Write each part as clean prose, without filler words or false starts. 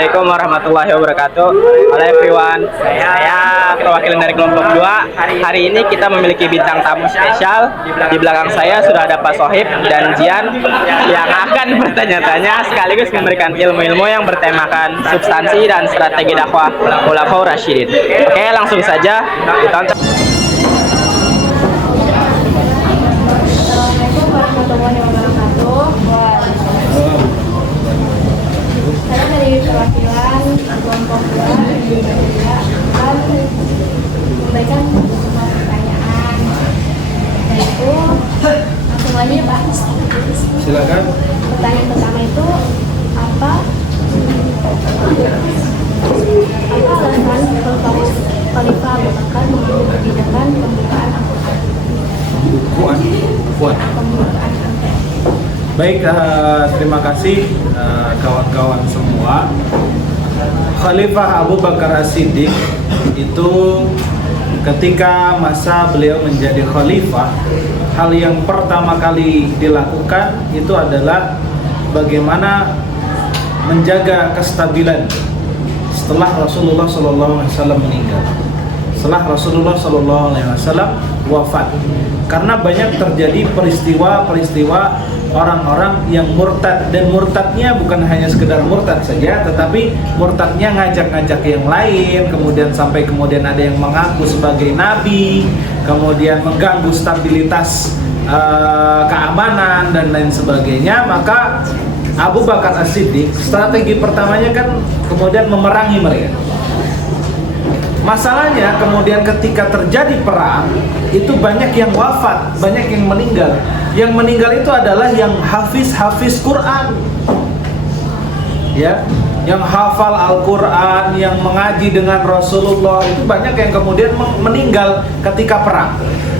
Assalamualaikum warahmatullahi wabarakatuh. Halo everyone, saya perwakilan dari kelompok 2. Hari ini kita memiliki bintang tamu spesial. Di belakang saya sudah ada Pak Sohib dan Jian yang akan bertanya-tanya sekaligus memberikan ilmu-ilmu yang bertemakan substansi dan strategi dakwah Khulafaur Rasyidin. Oke, langsung saja ditonton. Assalamualaikum warahmatullahi wabarakatuh. Saya dari perwakilan kelompok 2 akan memberikan sebuah pertanyaan, yaitu langsung aja ya, Pak. Silakan. Pertanyaan pertama itu apa alasan Khalifah Abu Bakar mengambil kebijakan pembukaan Al-Quran? Pembukaan Al-Quran. Baik, terima kasih kawan-kawan semua. Khalifah Abu Bakar As-Siddiq itu ketika masa beliau menjadi khalifah, hal yang pertama kali dilakukan itu adalah bagaimana menjaga kestabilan setelah Rasulullah SAW meninggal, setelah Rasulullah SAW wafat. Karena banyak terjadi peristiwa-peristiwa orang-orang yang murtad, dan murtadnya bukan hanya sekedar murtad saja, tetapi murtadnya ngajak-ngajak yang lain, kemudian sampai kemudian ada yang mengaku sebagai nabi, kemudian mengganggu stabilitas keamanan dan lain sebagainya. Maka Abu Bakar As-Siddiq strategi pertamanya kan kemudian memerangi mereka. Masalahnya kemudian ketika terjadi perang itu banyak yang wafat, banyak yang meninggal. Yang meninggal itu adalah yang hafiz Quran, ya, yang hafal Al-Quran, yang mengaji dengan Rasulullah, itu banyak yang kemudian meninggal ketika perang.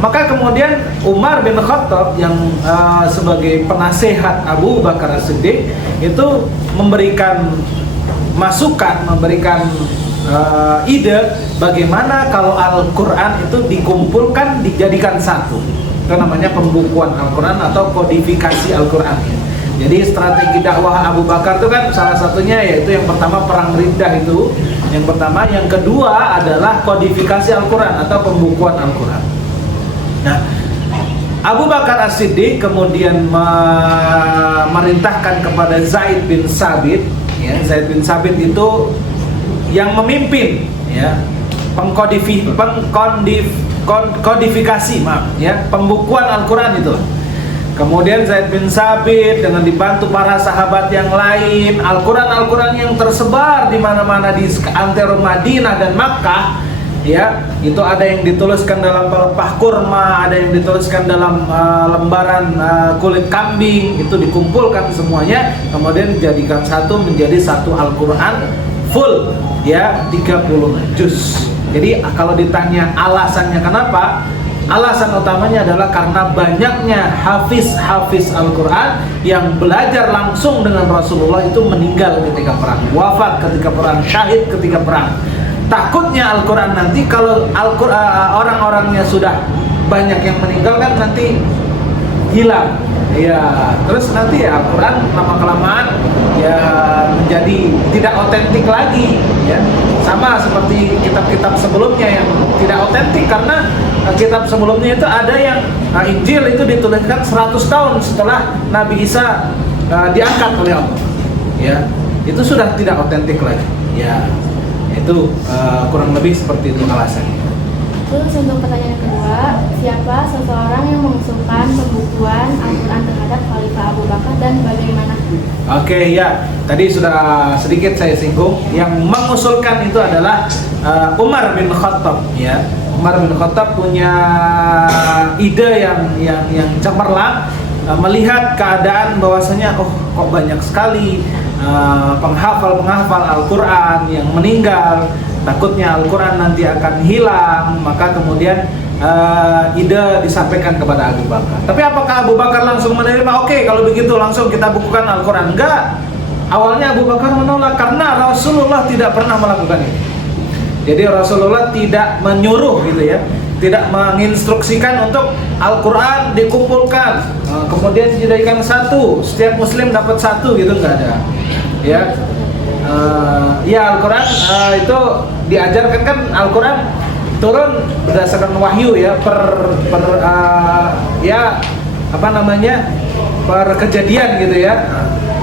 Maka kemudian Umar bin Khattab yang sebagai penasehat Abu Bakar As-Siddiq itu memberikan masukan, memberikan ide bagaimana kalau Al-Quran itu dikumpulkan, dijadikan satu. Itu namanya pembukuan Al-Quran atau kodifikasi Al-Quran. Jadi strategi dakwah Abu Bakar itu kan salah satunya yaitu yang pertama perang Riddah itu, yang pertama, yang kedua adalah kodifikasi Al-Quran atau pembukuan Al-Quran. Nah, Abu Bakar As-Siddiq kemudian memerintahkan kepada Zaid bin Sabit, ya, Zaid bin Sabit itu yang memimpin, ya, kodifikasi, ya, pembukuan Al-Quran itu. Kemudian Zaid bin Sabit dengan dibantu para sahabat yang lain, Al-Quran yang tersebar di mana-mana di antara Madinah dan Makkah, ya, itu ada yang dituliskan dalam pelepah kurma, ada yang dituliskan dalam lembaran kulit kambing, itu dikumpulkan semuanya, kemudian dijadikan satu menjadi satu Al-Quran full, ya, 30 juz. Jadi kalau ditanya alasannya kenapa, alasan utamanya adalah karena banyaknya hafiz Al-Quran yang belajar langsung dengan Rasulullah itu meninggal ketika perang, wafat ketika perang, syahid ketika perang. Takutnya Al-Quran nanti kalau orang-orangnya sudah banyak yang meninggal kan nanti hilang, ya, terus nanti ya Al-Quran lama-kelamaan ya menjadi tidak otentik lagi, ya, sama seperti kitab-kitab sebelumnya yang tidak otentik, karena kitab sebelumnya itu ada yang Injil itu dituliskan 100 tahun setelah Nabi Isa diangkat oleh Allah, ya, itu sudah tidak otentik lagi, ya, itu kurang lebih seperti itu alasannya. Terus untuk pertanyaan kedua, siapa seseorang yang mengusulkan pembukuan Al-Quran terhadap Khalifah Abu Bakar dan bagaimana? Oke, ya, tadi sudah sedikit saya singgung. Yang mengusulkan itu adalah Umar bin Khattab, ya. Umar bin Khattab punya ide yang cemerlang, melihat keadaan bahwasanya kok banyak sekali penghafal Al-Quran yang meninggal, takutnya Al-Quran nanti akan hilang. Maka kemudian ide disampaikan kepada Abu Bakar. Tapi apakah Abu Bakar langsung menerima? Oke, kalau begitu langsung kita bukukan Al-Quran? Enggak. Awalnya Abu Bakar menolak karena Rasulullah tidak pernah melakukan ini. Jadi Rasulullah tidak menyuruh, gitu ya, tidak menginstruksikan untuk Al-Quran dikumpulkan, kemudian dijadikan satu, setiap muslim dapat satu, gitu, nggak ada, ya. Ya, Al-Quran itu diajarkan kan, Al-Quran turun berdasarkan wahyu ya, ya apa namanya, per kejadian gitu ya.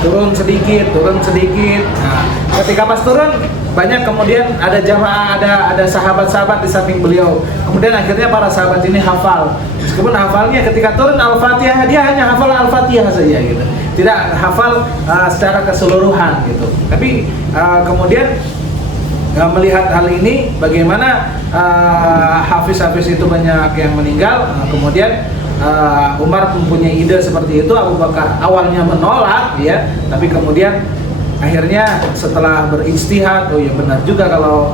Turun sedikit. Nah, ketika pas turun banyak, kemudian ada jamaah, ada sahabat-sahabat di samping beliau. Kemudian akhirnya para sahabat ini hafal. Meskipun hafalnya ketika turun Al-Fatihah, dia hanya hafal Al-Fatihah saja gitu. Tidak hafal secara keseluruhan gitu. Tapi kemudian melihat hal ini, bagaimana hafiz-hafiz itu banyak yang meninggal, kemudian Umar mempunyai ide seperti itu. Abu Bakar awalnya menolak ya, tapi kemudian akhirnya setelah berijtihad, oh ya benar juga kalau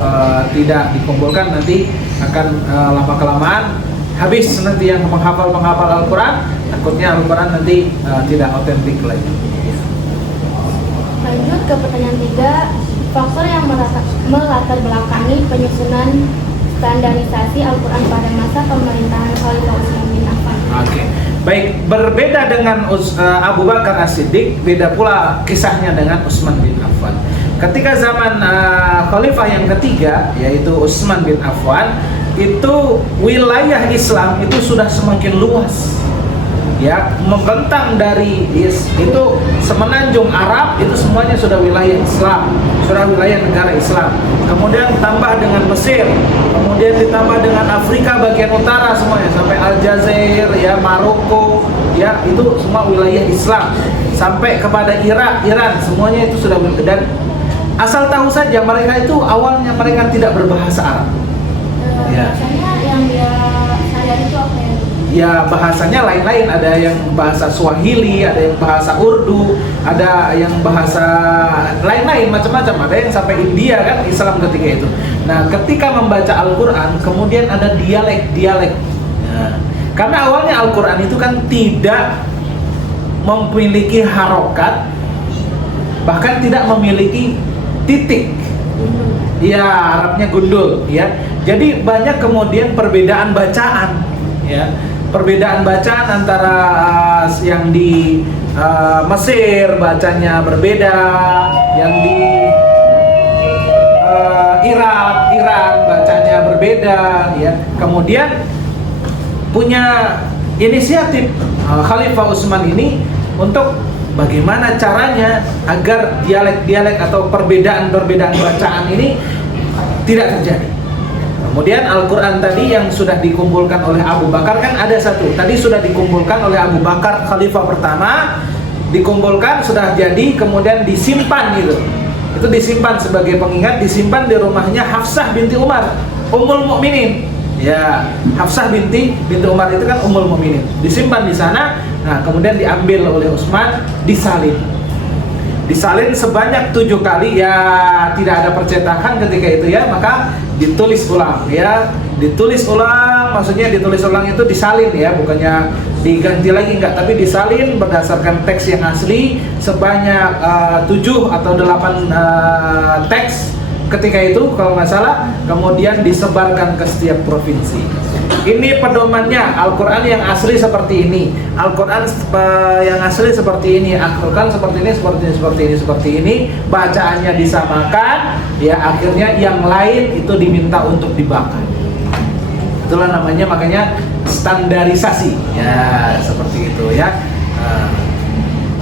tidak dikumpulkan nanti akan lama-kelamaan habis nanti yang menghafal Al-Quran, takutnya Al-Quran nanti tidak otentik lagi. Lanjut ke pertanyaan 3, faktor yang melatar belakangi penyusunan standarisasi Al-Quran pada masa pemerintahan Khalifah Utsman bin Affan. Oke, baik, berbeda dengan Abu Bakar As-Siddiq, beda pula kisahnya dengan Utsman bin Affan. Ketika zaman Khalifah yang ketiga, yaitu Utsman bin Affan, itu wilayah Islam itu sudah semakin luas, ya, membentang dari itu semenanjung Arab, itu semuanya sudah wilayah Islam, sudah wilayah negara Islam. Kemudian tambah dengan Mesir, kemudian ditambah dengan Afrika bagian utara semuanya sampai Aljazair, ya, Maroko, ya, itu semua wilayah Islam. Sampai kepada Iran, semuanya itu sudah. Dan asal tahu saja, mereka itu awalnya mereka tidak berbahasa Arab. Ya. Bahasanya yang dia sadari itu apa ya? Ya, bahasanya lain-lain, ada yang bahasa Swahili, ada yang bahasa Urdu, ada yang bahasa lain-lain, macam-macam, ada yang sampai India kan Islam ketika itu. Nah, ketika membaca Al-Quran kemudian ada dialek-dialek. Nah, karena awalnya Al-Quran itu kan tidak memiliki harokat, bahkan tidak memiliki titik. Ya, Arabnya gundul ya. Jadi banyak kemudian perbedaan bacaan ya. Perbedaan bacaan antara yang di Mesir bacanya berbeda, yang di Iran bacanya berbeda ya. Kemudian punya inisiatif Khalifah Utsman ini untuk bagaimana caranya agar dialek-dialek atau perbedaan-perbedaan bacaan ini tidak terjadi. Kemudian Al-Quran tadi yang sudah dikumpulkan oleh Abu Bakar kan ada satu. Tadi sudah dikumpulkan oleh Abu Bakar, Khalifah pertama, dikumpulkan sudah jadi, kemudian disimpan gitu. Itu disimpan sebagai pengingat, disimpan di rumahnya Hafsah binti Umar, Ummul Mukminin. Ya, Hafsah binti Umar itu kan Ummul Mukminin. Disimpan di sana. Nah, kemudian diambil oleh Utsman, disalin sebanyak 7 kali, ya tidak ada percetakan ketika itu ya, maka ditulis ulang ya, maksudnya ditulis ulang itu disalin ya, bukannya diganti lagi, enggak, tapi disalin berdasarkan teks yang asli sebanyak 7 atau 8 teks ketika itu kalau nggak salah, kemudian disebarkan ke setiap provinsi. Ini pedomannya, Al-Quran yang asli seperti ini, Al-Quran yang asli seperti ini, Al-Quran seperti ini, bacaannya disamakan, ya akhirnya yang lain itu diminta untuk dibakar. Itulah namanya, makanya standarisasi, ya seperti itu ya.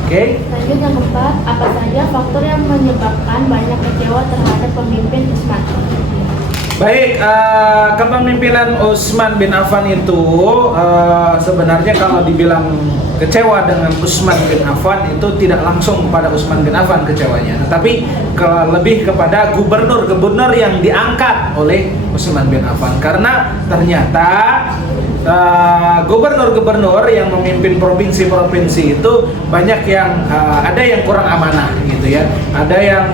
Oke. Lanjut yang keempat, apa saja faktor yang menyebabkan banyak kecewa terhadap pemimpin Utsman? Baik, kepemimpinan Utsman bin Affan itu sebenarnya kalau dibilang kecewa dengan Utsman bin Affan itu tidak langsung kepada Utsman bin Affan kecewanya, tetapi lebih kepada gubernur-gubernur yang diangkat oleh Utsman bin Affan, karena ternyata gubernur-gubernur yang memimpin provinsi-provinsi itu banyak yang ada yang kurang amanah gitu ya, ada yang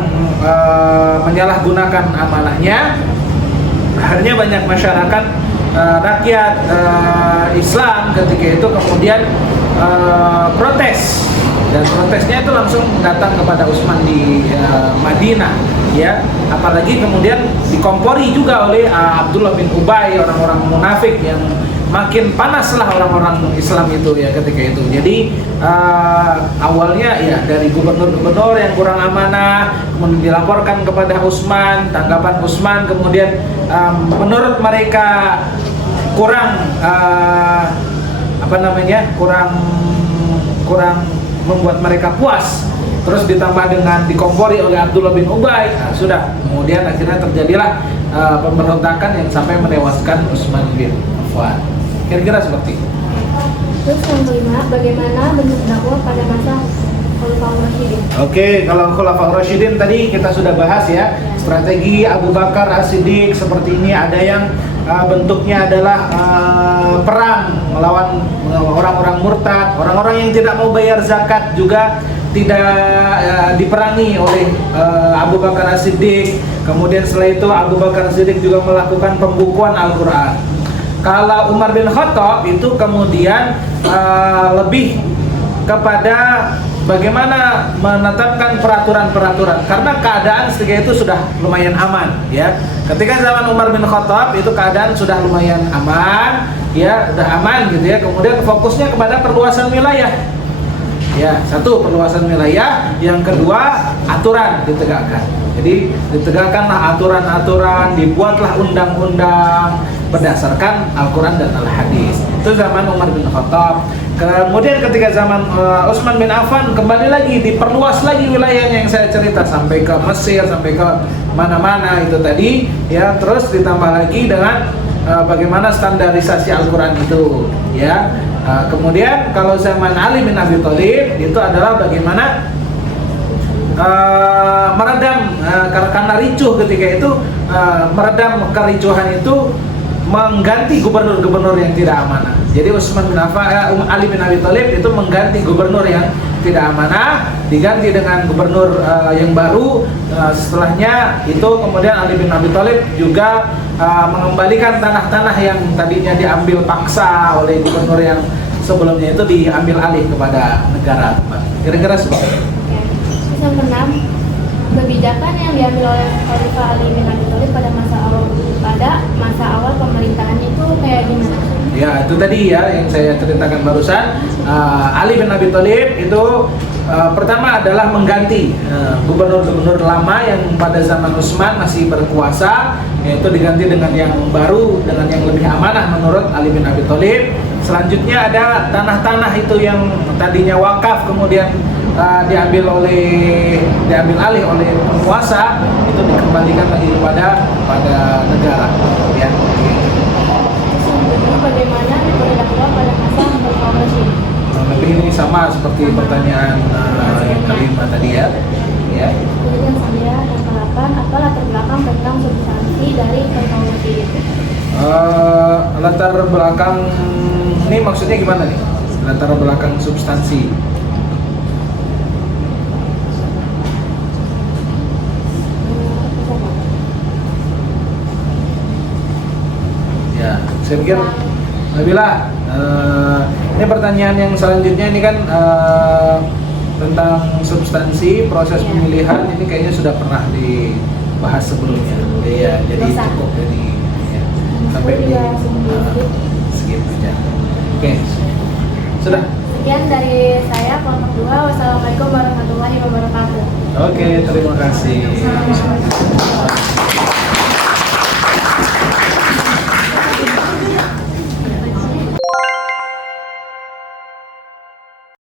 menyalahgunakan amanahnya. Akhirnya banyak masyarakat rakyat Islam ketika itu kemudian protes, dan protesnya itu langsung datang kepada Utsman di Madinah ya, apalagi kemudian dikompori juga oleh Abdullah bin Ubay, orang-orang munafik yang makin panaslah orang-orang Islam itu ya ketika itu. Jadi awalnya ya dari gubernur-gubernur yang kurang amanah, kemudian dilaporkan kepada Utsman, tanggapan Utsman, kemudian menurut mereka kurang kurang membuat mereka puas. Terus ditambah dengan dikompori oleh Abdullah bin Ubay, sudah. Kemudian akhirnya terjadilah pemberontakan yang sampai menewaskan Utsman bin Affan. Kira-kira seperti itu. Terus yang kelima, bagaimana bentuk dakwah pada masa Khulafaur Rasyidin? Oke, kalau Khulafaur Rasyidin tadi kita sudah bahas ya, strategi Abu Bakar As-Siddiq seperti ini. Ada yang bentuknya adalah perang melawan orang-orang murtad, orang-orang yang tidak mau bayar zakat juga tidak diperangi oleh Abu Bakar As-Siddiq. Kemudian setelah itu Abu Bakar As-Siddiq juga melakukan pembukuan Al-Quran. Kalau Umar bin Khattab itu kemudian lebih kepada bagaimana menetapkan peraturan-peraturan, karena keadaan ketika itu sudah lumayan aman ya. Ketika zaman Umar bin Khattab itu keadaan sudah lumayan aman ya, sudah aman gitu ya. Kemudian fokusnya kepada perluasan wilayah. Ya, satu perluasan wilayah, yang kedua aturan ditegakkan. Jadi ditegakkanlah aturan-aturan, dibuatlah undang-undang berdasarkan Al-Quran dan Al-Hadis. Itu zaman Umar bin Khattab. Kemudian ketika zaman Utsman bin Affan, kembali lagi diperluas lagi wilayahnya yang saya cerita sampai ke Mesir, sampai ke mana-mana itu tadi ya. Terus ditambah lagi dengan bagaimana standarisasi Al-Quran itu ya. Kemudian kalau zaman Ali bin Abi Thalib itu adalah bagaimana meredam karena ricuh ketika itu, meredam kericuhan itu, mengganti gubernur-gubernur yang tidak amanah. Jadi Ali bin Abi Thalib itu mengganti gubernur yang tidak amanah, diganti dengan gubernur yang baru. Setelahnya itu kemudian Ali bin Abi Thalib juga mengembalikan tanah-tanah yang tadinya diambil paksa oleh gubernur yang sebelumnya itu, diambil alih kepada negara. Kira-kira seperti itu. Yang keenam, kebijakan yang diambil oleh Khalifah Ali bin Abi Thalib pada masa awal pemerintahannya itu kayak gimana? Ya, itu tadi ya yang saya ceritakan barusan. Ali bin Abi Thalib itu pertama adalah mengganti gubernur-gubernur lama yang pada zaman Utsman masih berkuasa, yaitu diganti dengan yang baru, dengan yang lebih amanah menurut Ali bin Abi Thalib. Selanjutnya ada tanah-tanah itu yang tadinya wakaf kemudian diambil alih oleh penguasa, itu dikembalikan lagi kepada negara ya. Bagaimana berdakwah pada masa Khulafaur Rasyidin? Lebih ini sama seperti pertanyaan yang kelima tadi ya. Kemudian saya yang ke-8, apa latar belakang tentang substansi dari Khulafaur Rasyidin? Latar belakang ini maksudnya gimana nih? Latar belakang substansi. Ya, saya pikir Nabila, ini pertanyaan yang selanjutnya ini kan tentang substansi proses pemilihan, ini kayaknya sudah pernah dibahas sebelumnya. Iya, jadi cukup jadi ya, sampai di skip aja. Oke, sudah. Sekian dari saya, kelompok 2. Wassalamualaikum warahmatullahi wabarakatuh. Oke, terima kasih.